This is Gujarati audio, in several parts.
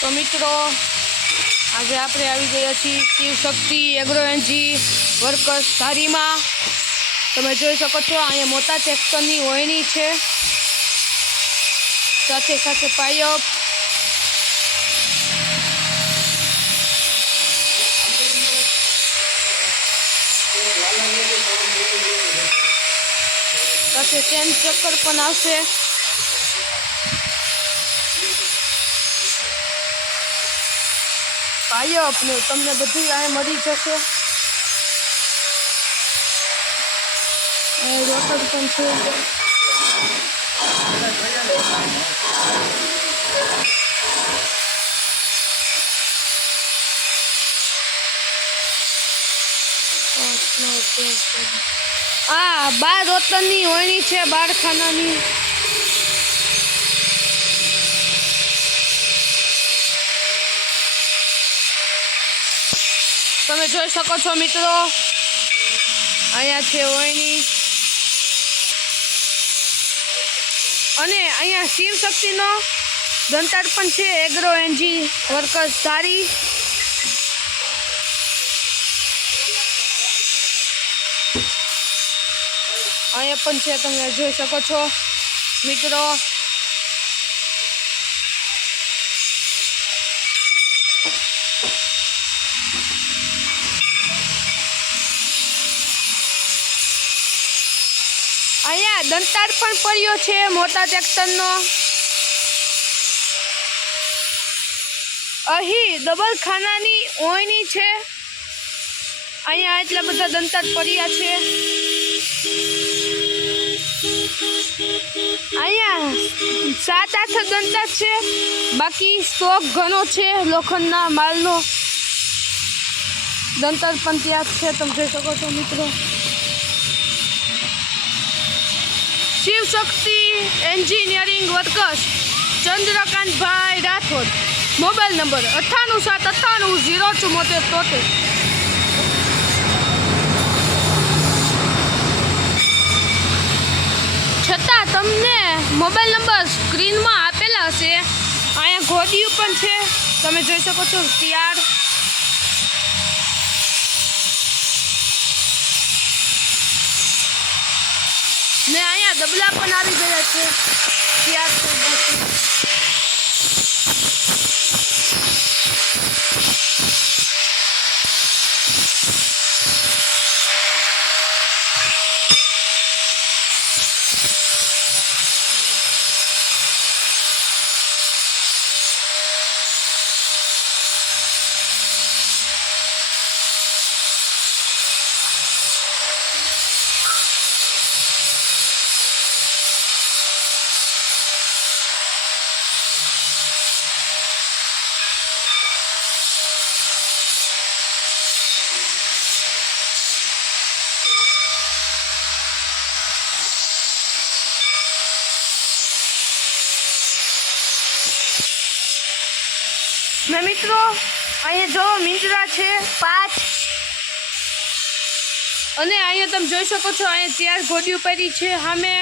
તો મિત્રો આજે આપણે આવી ગયા છીએ શિવ શક્તિ એગ્રો એનજી વર્કર્સ ધારીમાં। તમે જોઈ શકો છો અહીંયા મોટા ટ્રેક્ટરની ઓયણી છે, સાથે સાથે પાઇપ, સાથે ચેન ચક્કર પણ આવશે। પાઇપ ને તમને બધું અહીંયા મળી જશે। રોકડ પણ છે। આ 12 રોતનની ઓયણી છે, 12 ખાનાની। તમે જોઈ શકો છો મિત્રો, અહીંયા છે ઓયણી અને અહીંયા શિવ શક્તિનો દંતાર પણ છે, એગ્રો એનજી વર્કર્સ ધારી। અહીંયા પણ છે, તમે જોઈ શકો છો મિત્રો। અહીંયા દંતાર પણ પડ્યો છે મોટા ટ્રેક્ટરનો। અહીં ડબલ ખાનાની ઓયણી છે। અહીંયા એટલા બધા દંતાર પડ્યા છે। અહીંયા 7-8 દંતાર છે, બાકી સ્ટોક ઘણો છે લોખંડના માલનો। દંતાર પણ ત્યાં છે, તમે જોઈ શકો છો મિત્રો। શિવ શક્તિ એન્જિનિયરિંગ વર્કર્સ ચંદ્રકાંતભાઈ રાઠોડ, મોબાઈલ નંબર 9879807473। છતાં તમને મોબાઈલ નંબર સ્ક્રીનમાં આપેલા હશે। અહીંયા ઘોડિયું પણ છે, તમે જોઈ શકો છો તૈયાર। ને અહીંયા ડબલા પણ આવી ગયા છે તૈયાર થઈ ગયા છે। ને મિત્રો અહીંયા જો મીંજરા છે 5 અને અહીંયા તમે જોઈ શકો છો અહીંયા 4 ઘોડીઓ પડી છે। સામે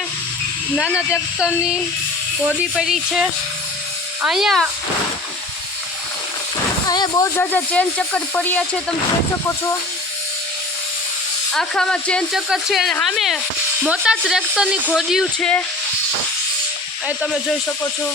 નાના ટ્રેક્ટરની ઘોડી પડી છે। અહીંયા બહુ જાજા ચેન ચક્કર પડ્યા છે, તમે જોઈ શકો છો। આખામાં ચેન ચક્કર છે અને સામે મોટા ટ્રેક્ટરની ઘોડીઓ છે, એ તમે જોઈ શકો છો।